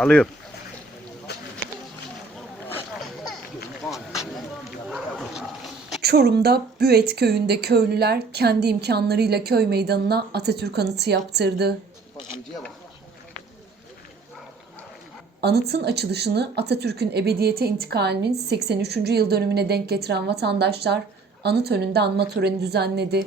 Alıyorum. Çorum'da Büet köyünde köylüler kendi imkanlarıyla köy meydanına Atatürk anıtı yaptırdı. Anıtın açılışını Atatürk'ün ebediyete intikalinin 83. yıl dönümüne denk getiren vatandaşlar anıt önünde anma töreni düzenledi.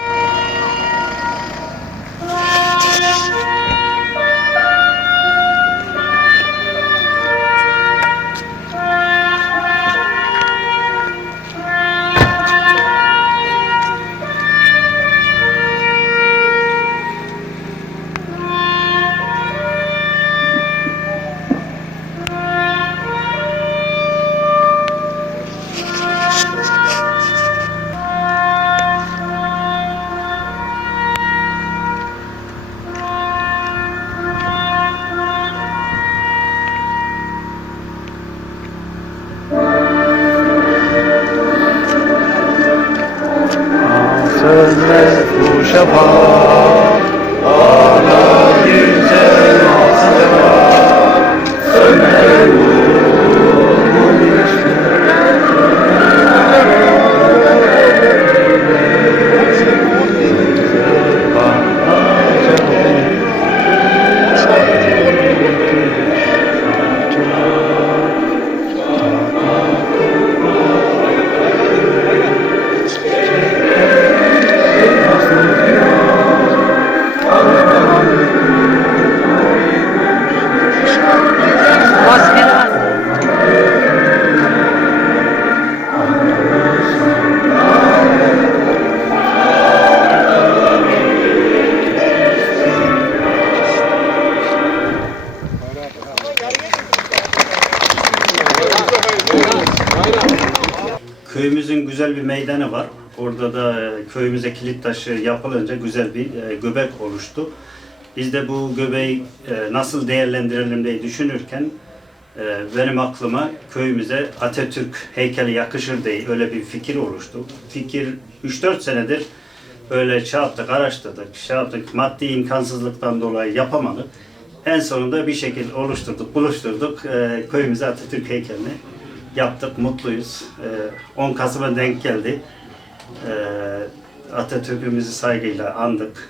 Sönmez bu Köyümüzün güzel bir meydanı var. Orada da e, köyümüze kilit taşı yapılınca güzel bir e, göbek oluştu. Biz de bu göbeği e, nasıl değerlendirelim diye düşünürken benim aklıma köyümüze Atatürk heykeli yakışır diye öyle bir fikir oluştu. Fikir 3-4 senedir öyle şey yaptık, araştırdık, şey yaptık. Maddi imkansızlıktan dolayı yapamadık. En sonunda bir şekilde oluşturduk, buluşturduk. Köyümüze Atatürk heykelini yaptık, mutluyuz. Ee, 10 Kasım'a denk geldi. Ee, Atatürk'ümüzü saygıyla andık.